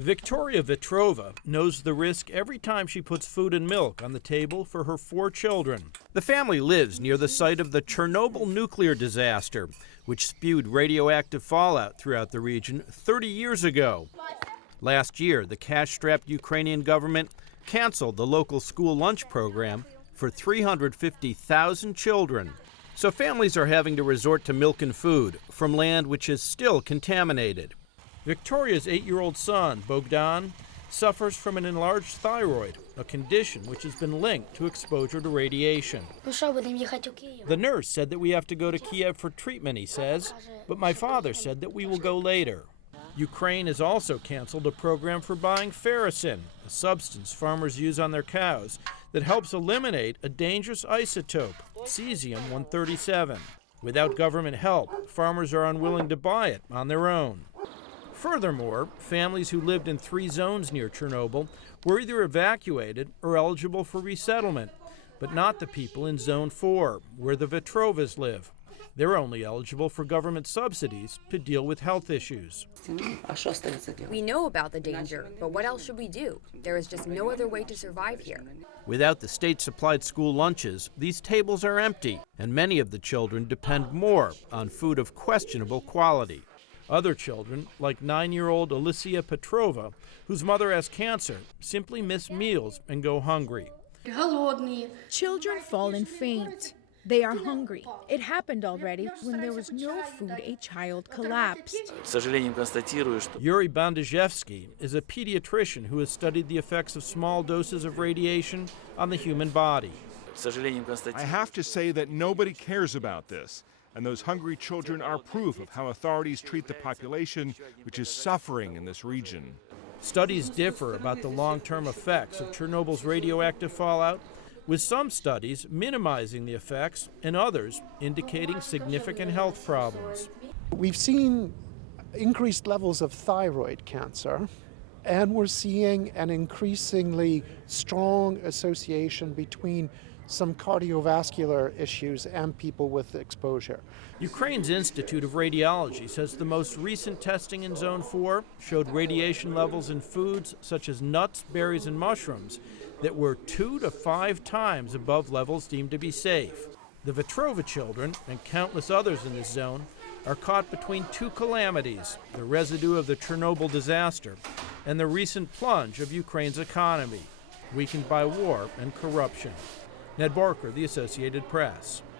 Victoria VETROVA knows the risk every time she puts food and milk on the table for her 4 children. The family lives near the site of the Chernobyl nuclear disaster, which spewed radioactive fallout throughout the region 30 years ago. Last year, the cash-strapped Ukrainian government canceled the local school lunch program for 350,000 children. So families are having to resort to milk and food from land which is still contaminated. Victoria's 8-year-old son, BOGDAN, suffers from an enlarged thyroid, a condition which has been linked to exposure to radiation. The nurse said that we have to go to Kiev for treatment, he says, but my father said that we will go later. Ukraine has also canceled a program for buying FEROCIN, a substance farmers use on their cows that helps eliminate a dangerous isotope, CESIUM-137. Without government help, farmers are unwilling to buy it on their own. Furthermore, families who lived in 3 zones near Chernobyl were either evacuated or eligible for resettlement, but not the people in Zone 4, where the VETROVA'S live. They're only eligible for government subsidies to deal with health issues. We know about the danger, but what else should we do? There is just no other way to survive here. Without the state-supplied school lunches, these tables are empty, and many of the children depend more on food of questionable quality. Other children, like 9-year-old Alicia Petrova, whose mother has cancer, simply miss meals and go hungry. Children fall and faint. They are hungry. It happened already. When there was no food, a child collapsed. Yuri Bandazhevsky is a pediatrician who has studied the effects of small doses of radiation on the human body. I have to say that nobody cares about this. And those hungry children are proof of how authorities treat the population, which is suffering in this region. Studies differ about the long-term effects of Chernobyl's radioactive fallout, with some studies minimizing the effects and others indicating significant health problems. We've seen increased levels of thyroid cancer, and we're seeing an increasingly strong association between some cardiovascular issues and people with exposure. Ukraine's Institute of Radiology says the most recent testing in Zone 4 showed radiation levels in foods such as nuts, berries, and mushrooms that were 2 to 5 times above levels deemed to be safe. The VETROVA children, and countless others in this zone, are caught between 2 calamities, the residue of the Chernobyl disaster and the recent plunge of Ukraine's economy, weakened by war and corruption. Ned Barker, The Associated Press.